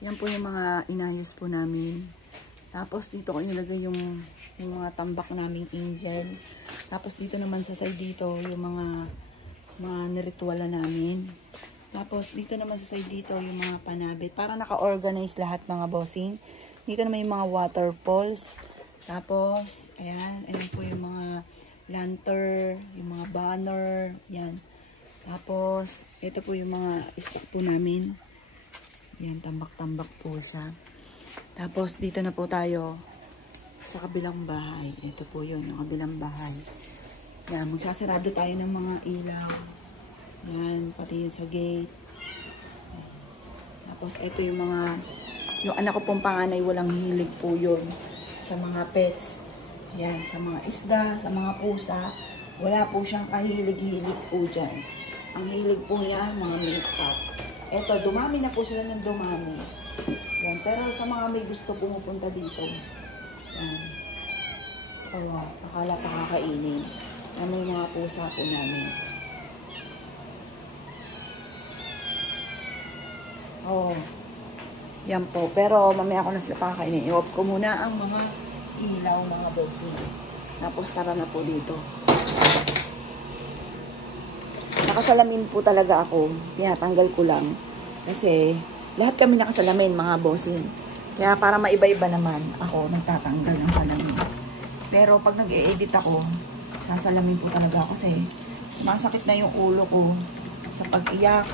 Yan po yung mga inayos po namin. Tapos dito ko nilagay yung mga tambak naming angel. Tapos dito naman sa side dito yung mga nirituala namin. Tapos dito naman sa side dito yung mga panabit. Para naka-organize lahat mga bossing. Dito naman yung mga waterfalls. Tapos ayan po yung mga lantern, yung mga banner, yan. Tapos ito po yung mga stock po namin. Yan, tambak-tambak po siya. Tapos, dito na po tayo sa kabilang bahay. Ito po yun, yung kabilang bahay. Yan, magsasarado tayo ng mga ilaw. Yan, pati yung sa gate. Tapos, ito yung yung anak ko pong panganay, walang hilig po yun sa mga pets. Yan, sa mga isda, sa mga pusa. Wala po siyang kahilig-hilig po dyan. Ang hilig po niya, mga makeup. Eto, dumami na po sila ng dumami. Yan. Pero sa mga may gusto pumupunta dito. Yan. Oh, akala pakakainin. Yan may mga pusa po namin. Oh. Yan po. Pero mamaya ko na sila pakakainin. I-off ko muna ang mga ilaw, mga bossing. Tapos tara na po dito. Nakasalamin po talaga ako. Tinatanggal ko lang. Kasi lahat kami nakasalamin mga bossing. Kaya para maiba-iba naman ako nagtatanggal ng salamin. Pero pag nag-e-edit ako, sasalamin po talaga ako kasi masakit na yung ulo ko sa pag-iyak.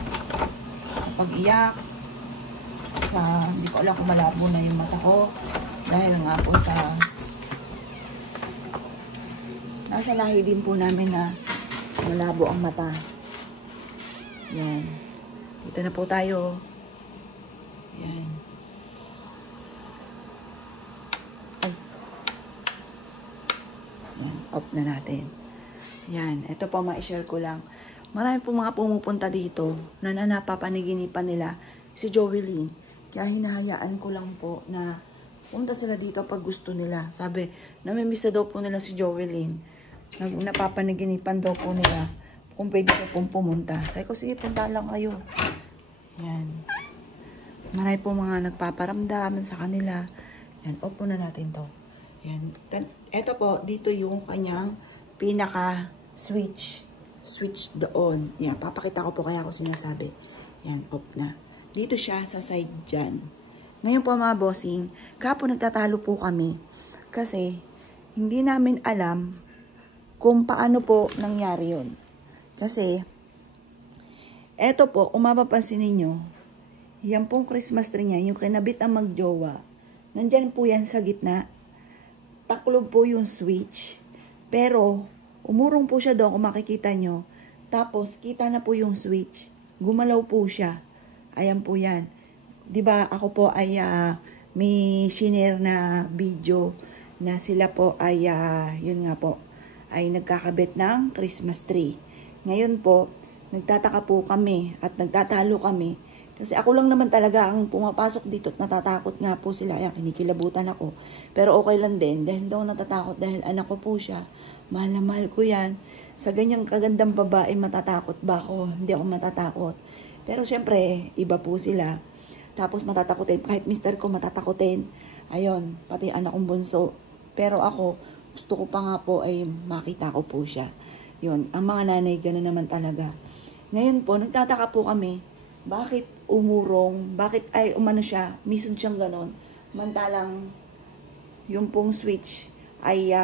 Hindi ko alam kung malabo na yung mata ko. Dahil nga po nasa lahi din po namin na malabo ang mata. Yan. Dito na po tayo. Yan. Yan. Off na natin. Yan. Ito po, ma-share ko lang. Marami po mga pumupunta dito na napapaniginipan nila si Jovelyn. Kaya hinahayaan ko lang po na punta sila dito pag gusto nila. Sabi, namimiss daw po nila si Jovelyn. Napapaniginipan daw po nila kung pwede ka pong pumunta. Sabi ko, sige, punta lang kayo. Yan. Marami po mga nagpaparamdam sa kanila. Yan, off na natin to. Yan. Ito po, dito yung kanyang pinaka-switch. Switch doon. Yan, papakita ko po kaya ako sinasabi. Yan, off na. Dito siya sa side dyan. Ngayon po mga bossing, kapon nagtatalo po kami. Kasi, hindi namin alam kung paano po nangyari yun. Kasi, eto po, kung mapapansin ninyo, yan pong Christmas tree niya, yung kinabit ang magjowa, nandyan po yan sa gitna. Taklob po yung switch. Pero, umurong po siya doon kung makikita nyo. Tapos, kita na po yung switch. Gumalaw po siya. Ayan po yan. Diba, ako po ay may shinare na video na sila po ay, yun nga po, ay nagkakabit ng Christmas tree. Ngayon po, nagtataka po kami at nagtatalo kami. Kasi ako lang naman talaga ang pumapasok dito at natatakot nga po sila. Ayan, kinikilabutan ako. Pero okay lang din dahil daw natatakot dahil anak ko po siya. Mahal na mahal ko yan. Sa ganyang kagandang babae, matatakot ba ako? Hindi ako matatakot. Pero syempre, iba po sila. Tapos matatakotin. Kahit mister ko matatakotin. Ayun, pati anak kong bunso. Pero ako, gusto ko pa nga po ay makita ko po siya. Yun, ang mga nanay, gano'n naman talaga. Ngayon po, nagtataka po kami, bakit umurong, bakit ay umano siya, mission siyang gano'n. Mantalang, yung pong switch, ay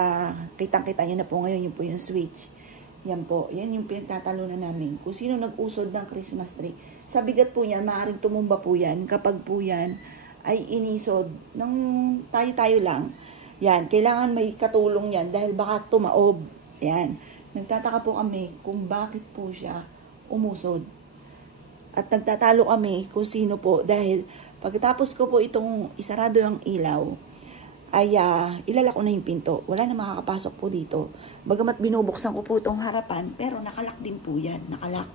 kitang-kita niyo na po ngayon, yung po yung switch. Yan po, yan yung pinagtatalunan namin. Kung sino nag-usod ng Christmas tree. Sa bigat po niyan, maaaring tumumba po yan. Kapag po yan, ay inisod ng tayo-tayo lang. Yan, kailangan may katulong yan dahil baka tumaob. Yan. Nagtataka po kami kung bakit po siya umusod. At nagtatalo kami kung sino po dahil pagkatapos ko po itong isarado yung ilaw, ay ilalak ko na yung pinto. Wala na makakapasok po dito. Bagamat binubuksan ko po itong harapan, pero nakalak din po yan. Nakalak.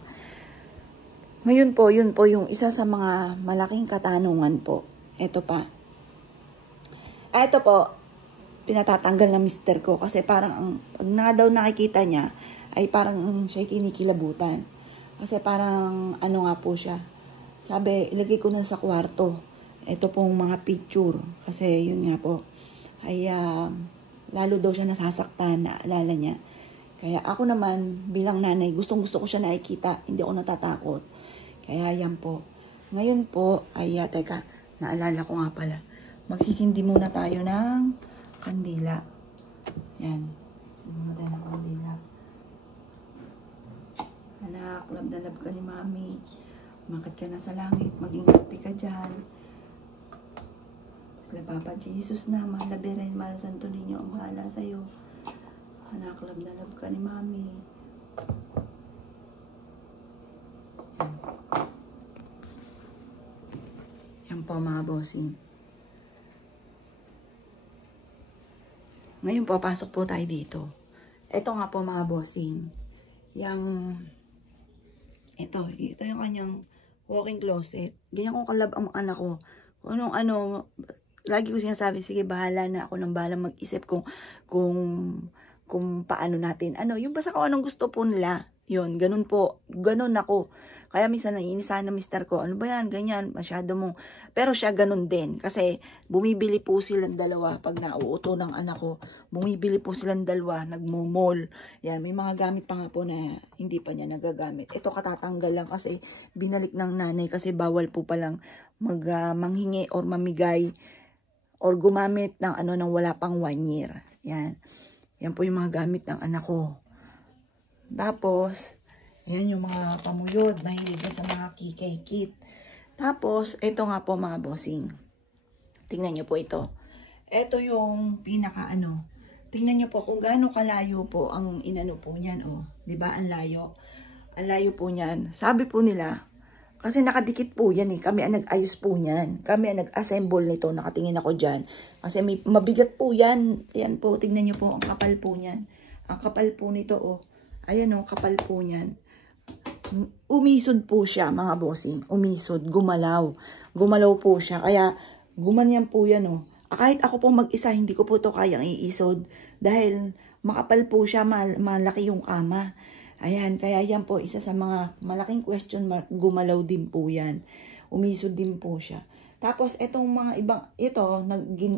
Ngayon po, yun po yung isa sa mga malaking katanungan po. Ito pa. Ito po, pinatatanggal ng mister ko kasi parang pag na daw nakikita niya ay parang siya kinikilabutan kasi parang ano nga po siya, sabi ilagay ko na sa kwarto, ito pong mga picture. Kasi yun nga po, ay lalo daw siya nasasaktan, naalala niya. Kaya ako naman, bilang nanay, gustong gusto ko siya nakikita, hindi ako natatakot. Kaya yan po. Ngayon po, ay teka, naalala ko nga pala. Magsisindi muna tayo ng kandila. Yan. Muna tayo ng kandila. Anak, love na love ka ni Mami. Umakit ka na sa langit, maging happy ka dyan. Kaya Papa Jesus na, mahal na Beren, mahal na Santo Niño, ang bahala sa'yo. Anak, love na love ka ni Mami. Yan po mga bossing. Ngayon po, pasok po tayo dito. Ito nga po mga bossing. Ito yung kanyang walk-in closet. Ganyan kong kalab ang anak ko. Kung ano, lagi ko sinasabi, sige, bahala na ako ng bahala mag-isip kung paano natin. Yung basta kung anong gusto po nila. Yun, ganun po. Ganun ako. Kaya minsan naiinisahan na mister ko, ano ba yan, ganyan, masyado mong. Pero siya ganun din. Kasi bumibili po silang dalawa pag nauuto ng anak ko. Bumibili po silang dalawa, nagmumol. Yan, may mga gamit pa nga po na hindi pa niya nagagamit. Ito katatanggal lang kasi binalik ng nanay kasi bawal po palang manghingi or mamigay or gumamit ng ng wala pang 1 year. Yan. Yan po yung mga gamit ng anak ko. Tapos, ayan yung mga pamuyod. Mahilig na sa mga kikay-kit. Tapos, ito nga po mga bossing. Tingnan nyo po ito. Ito yung tingnan nyo po kung gaano kalayo po ang inano po niyan. Oh, diba? Ang layo. Ang layo po niyan. Sabi po nila, kasi nakadikit po yan eh. Kami ang nag-ayos po niyan. Kami ang nag-assemble nito. Nakatingin ako dyan. Kasi mabigat po yan. Ayan po, tingnan nyo po. Ang kapal po niyan. Ang kapal po nito oh. Ayan o, kapal po niyan. Umisod po siya, mga bossing. Umisod, gumalaw. Gumalaw po siya. Kaya, gumanyan po yan o. Kahit ako po mag-isa, hindi ko po to kayang iisod. Dahil, makapal po siya, malaki yung kama. Ayan, kaya yan po, isa sa mga malaking question mark, gumalaw din po yan. Umisod din po siya. Tapos, etong mga ibang, ito,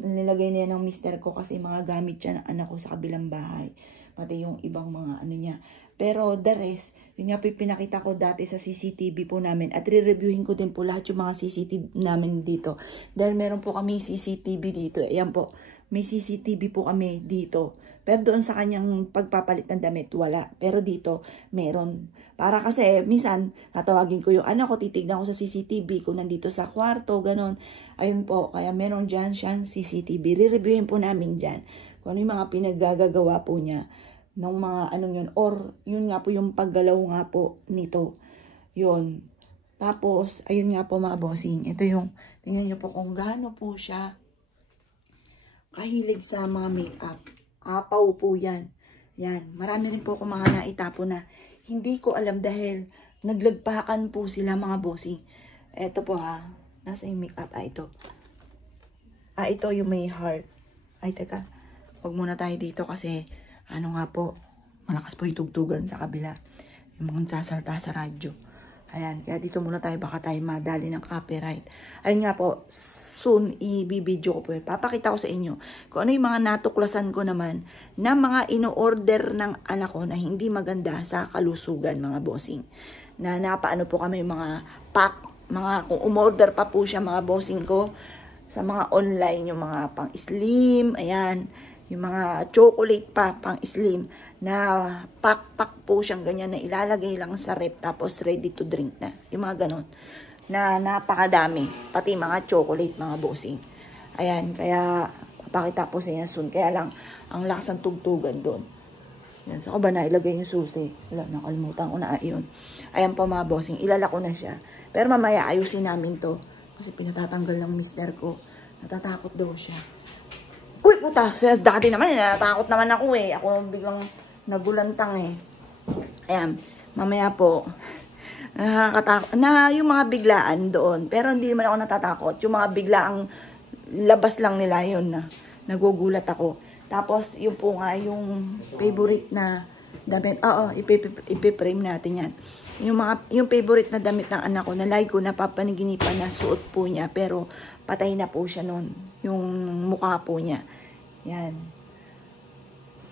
nilagay niya ng mister ko kasi mga gamit siya ng anak ko sa kabilang bahay. Pati yung ibang mga niya. Pero the rest, yun nga po pinakita ko dati sa CCTV po namin. At re-reviewin ko din po lahat yung mga CCTV namin dito. Dahil meron po kami CCTV dito. Ayan po, may CCTV po kami dito. Pero doon sa kanyang pagpapalit ng damit, wala. Pero dito, meron. Para kasi, minsan, natawagin ko yung anak ko, titignan ko sa CCTV kung nandito sa kwarto, ganon. Ayun po, kaya meron dyan siyang CCTV. Re-reviewin po namin dyan. Kung ano yung mga pinaggagawa po niya ng mga yun. Or, yun nga po yung paggalaw nga po nito. Yun. Tapos, ayun nga po mga bossing. Ito yung, tingnan nyo po kung gaano po siya kahilig sa mga makeup. Apaw po yan. Yan. Marami rin po akong mga naitapo na hindi ko alam dahil naglagpakan po sila mga bossing. Ito po ha. Nasa yung makeup. Ito. Ito yung may heart. Ay, teka. Huwag muna tayo dito kasi nga po, malakas po itugtugan sa kabila. Yung mga sasalta sa radyo. Ayan, kaya dito muna tayo, baka tayo madali ng copyright. Ayun nga po, soon i-video ko po. Papakita ko sa inyo kung ano yung mga natuklasan ko naman na mga ino-order ng anak ko na hindi maganda sa kalusugan, mga bossing. Na napaano po kami mga pack, kung umorder pa po siya mga bossing ko sa mga online, yung mga pang-slim, ayan, yung mga chocolate pa, pang-slim, na pack po siyang ganyan na ilalagay lang sa rep tapos ready to drink na. Yung mga ganon. Na napakadami. Pati mga chocolate, mga bossing. Ayan, kaya papakita po sa inyo soon. Kaya lang, ang lakas ng tugtugan doon. Yan, so ba na ilagay yung susi? Wala, nakalimutan ko na yun. Ayan po mga bossing, ilalako na siya. Pero mamaya ayusin namin to. Kasi pinatatanggal ng mister ko. Natatakot daw siya. Uy, puta! Dati naman, natakot naman ako eh. Ako biglang nagulantang eh. Ayan, mamaya po, nakakatakot. Yung mga biglaan doon. Pero hindi naman ako natatakot. Yung mga biglaang labas lang nila yun na nagugulat ako. Tapos, yung po nga, yung favorite na damit. Oo, ipiprame natin yan. Yung favorite na damit ng anak ko, na like ko, napapaniginipan na suot po niya, pero patay na po siya noon. Yung mukha po niya. Yan.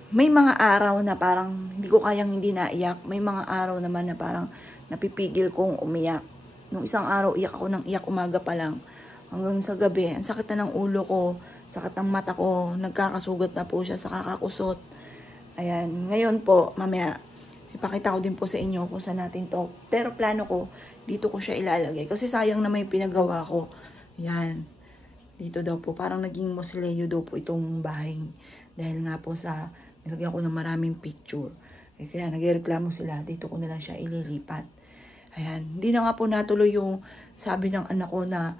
May mga araw na parang hindi ko kayang hindi naiyak. May mga araw naman na parang napipigil kong umiyak. Nung isang araw, iyak ako ng iyak umaga pa lang. Hanggang sa gabi, ang sakit na ng ulo ko, sakit ng mata ko, nagkakasugat na po siya sa kakakusot. Ayan, ngayon po, mamaya, ipakita ko din po sa inyo kung saan natin to. Pero plano ko, dito ko siya ilalagay. Kasi sayang na may pinagawa ko. Ayan, dito daw po, parang naging mausoleo daw po itong bahay. Dahil nga po sa, nilagyan ko ng maraming picture. Kaya nagreklamo sila, dito ko na lang siya ililipat. Ayan, hindi na nga po natuloy yung sabi ng anak ko na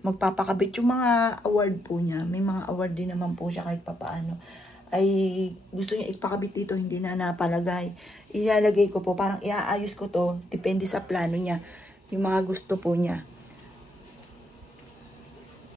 magpapakabit yung mga award po niya. May mga award din naman po siya kahit papaano. Ay gusto niya ipakabit dito, hindi na napalagay. Ilalagay ko po, parang iaayos ko to, depende sa plano niya. Yung mga gusto po niya.